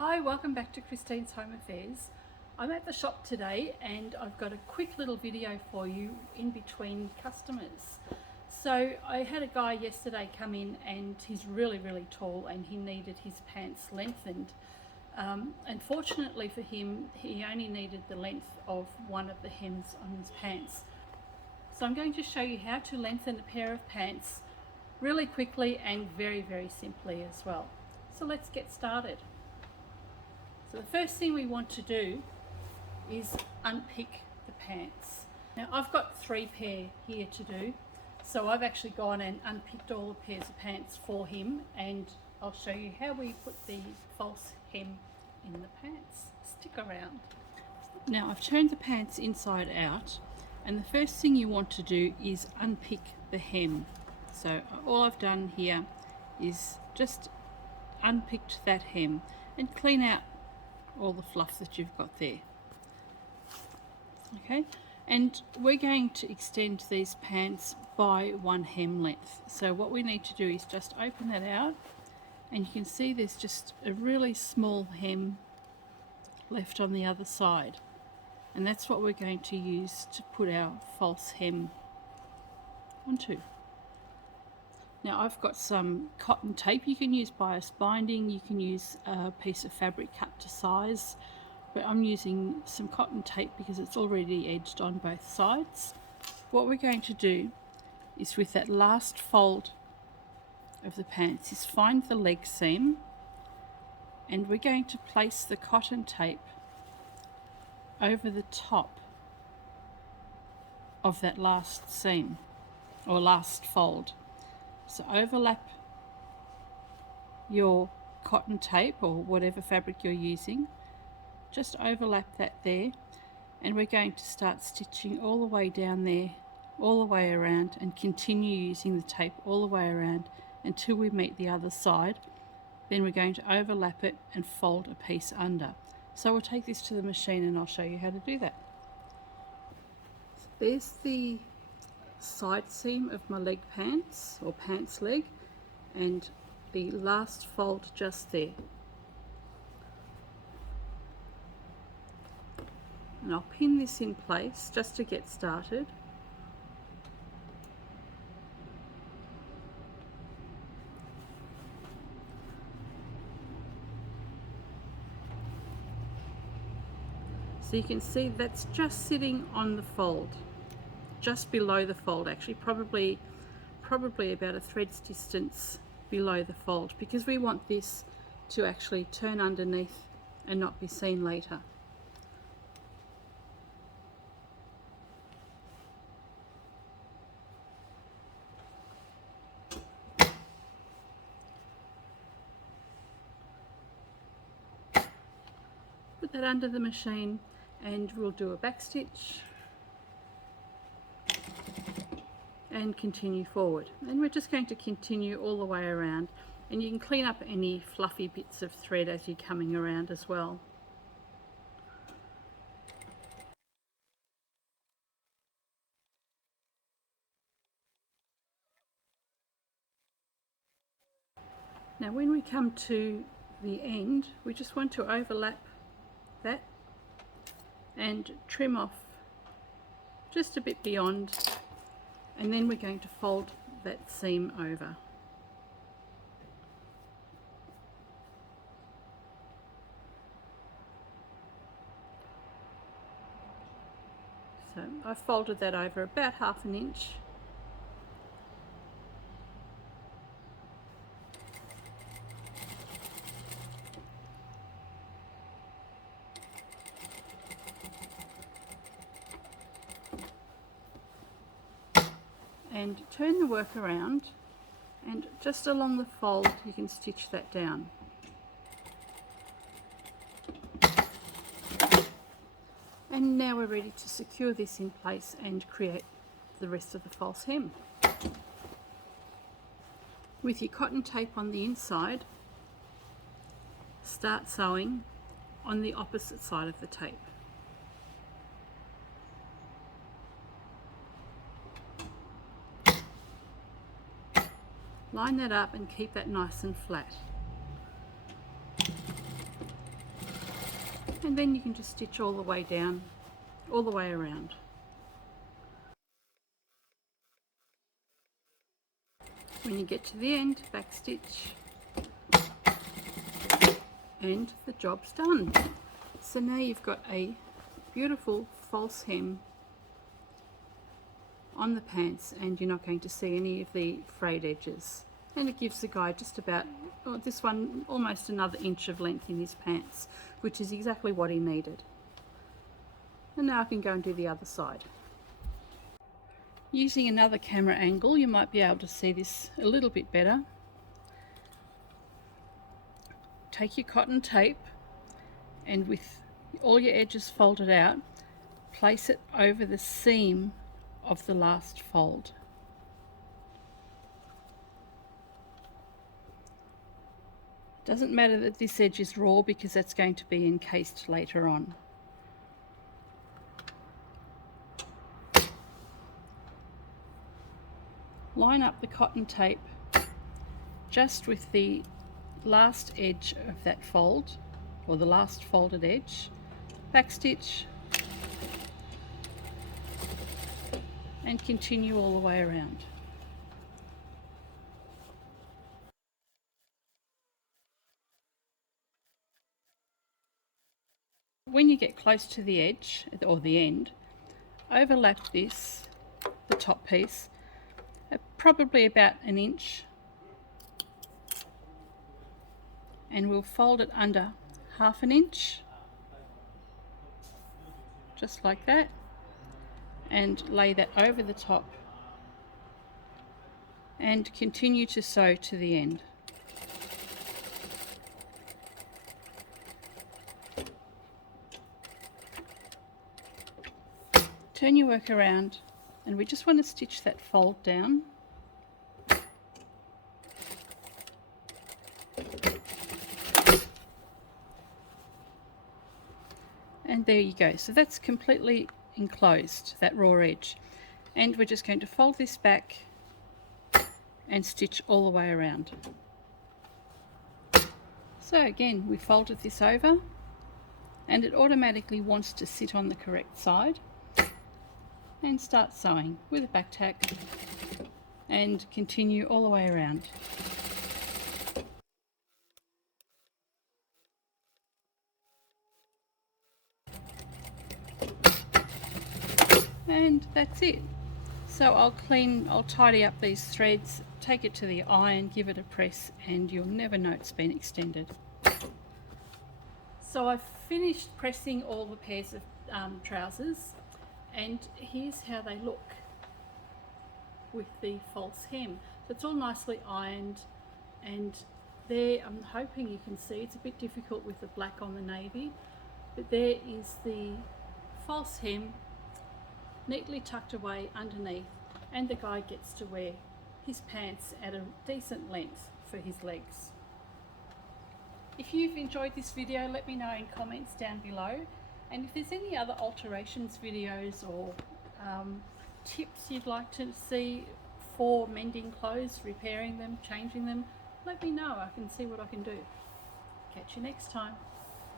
Hi, welcome back to Christine's Home Affairs. I'm at the shop today and I've got a quick little video for you in between customers. So I had a guy yesterday come in and he's really tall and he needed his pants lengthened. Unfortunately for him, he only needed the length of one of the hems on his pants. So I'm going to show you how to lengthen a pair of pants really quickly and very simply as well. So let's get started. So the first thing we want to do is unpick the pants. Now I've got 3 pair here to do, so I've actually gone and unpicked all the pairs of pants for him, and I'll show you how we put the false hem in the pants. Stick around. Now I've turned the pants inside out, and the first thing you want to do is unpick the hem. So all I've done here is just unpicked that hem and clean out all the fluff that you've got there. Okay, and we're going to extend these pants by 1 hem length. So what we need to do is just open that out, and you can see there's just a really small hem left on the other side, and that's what we're going to use to put our false hem onto. Now I've got some cotton tape. You can use bias binding, you can use a piece of fabric cut to size, but I'm using some cotton tape because it's already edged on both sides. What we're going to do is, with that last fold of the pants, is find the leg seam, and we're going to place the cotton tape over the top of that last seam or last fold. So overlap your cotton tape or whatever fabric you're using, just overlap that there, and we're going to start stitching all the way down there, all the way around, and continue using the tape all the way around until we meet the other side. Then we're going to overlap it and fold a piece under. So we'll take this to the machine and I'll show you how to do that. So there's the side seam of my leg pants, or pants leg, and the last fold just there. And I'll pin this in place just to get started. So you can see that's just sitting on the fold, just below the fold, actually probably about a thread's distance below the fold, because we want this to actually turn underneath and not be seen later. Put that under the machine and we'll do a back stitch and continue forward, and we're just going to continue all the way around, and you can clean up any fluffy bits of thread as you're coming around as well. Now when we come to the end, we just want to overlap that and trim off just a bit beyond, and then we're going to fold that seam over. So I've folded that over about 1/2 inch. And turn the work around, and just along the fold you can stitch that down. And now we're ready to secure this in place and create the rest of the false hem. With your cotton tape on the inside, start sewing on the opposite side of the tape. Line that up and keep that nice and flat. and then you can just stitch all the way down, all the way around. When you get to the end, back stitch, and the job's done. So now you've got a beautiful false hem on the pants, and you're not going to see any of the frayed edges, and it gives the guy just about, oh, this one almost another inch of length in his pants, which is exactly what he needed. And now I can go and do the other side. Using another camera angle, you might be able to see this a little bit better. Take your cotton tape, and with all your edges folded out, place it over the seam of the last fold. Doesn't matter that this edge is raw, because that's going to be encased later on. Line up the cotton tape just with the last edge of that fold, or the last folded edge, backstitch, and continue all the way around. When you get close to the edge, or the end, overlap this, the top piece, at probably about an inch, and we'll fold it under half an inch, just like that, and lay that over the top, and continue to sew to the end. Turn your work around, and we just want to stitch that fold down. And there you go. So that's completely enclosed, that raw edge. And we're just going to fold this back and stitch all the way around. So again, we folded this over, and it automatically wants to sit on the correct side, and start sewing with a back tack and continue all the way around. And that's it. So I'll tidy up these threads, take it to the iron, give it a press, and you'll never know it's been extended. So I've finished pressing all the pairs of trousers, and here's how they look with the false hem. So it's all nicely ironed, and there, I'm hoping you can see, it's a bit difficult with the black on the navy, but there is the false hem neatly tucked away underneath, and the guy gets to wear his pants at a decent length for his legs. If you've enjoyed this video, let me know in comments down below, and if there's any other alterations videos or tips you'd like to see for mending clothes, repairing them, changing them, let me know. I can see what I can do. Catch you next time.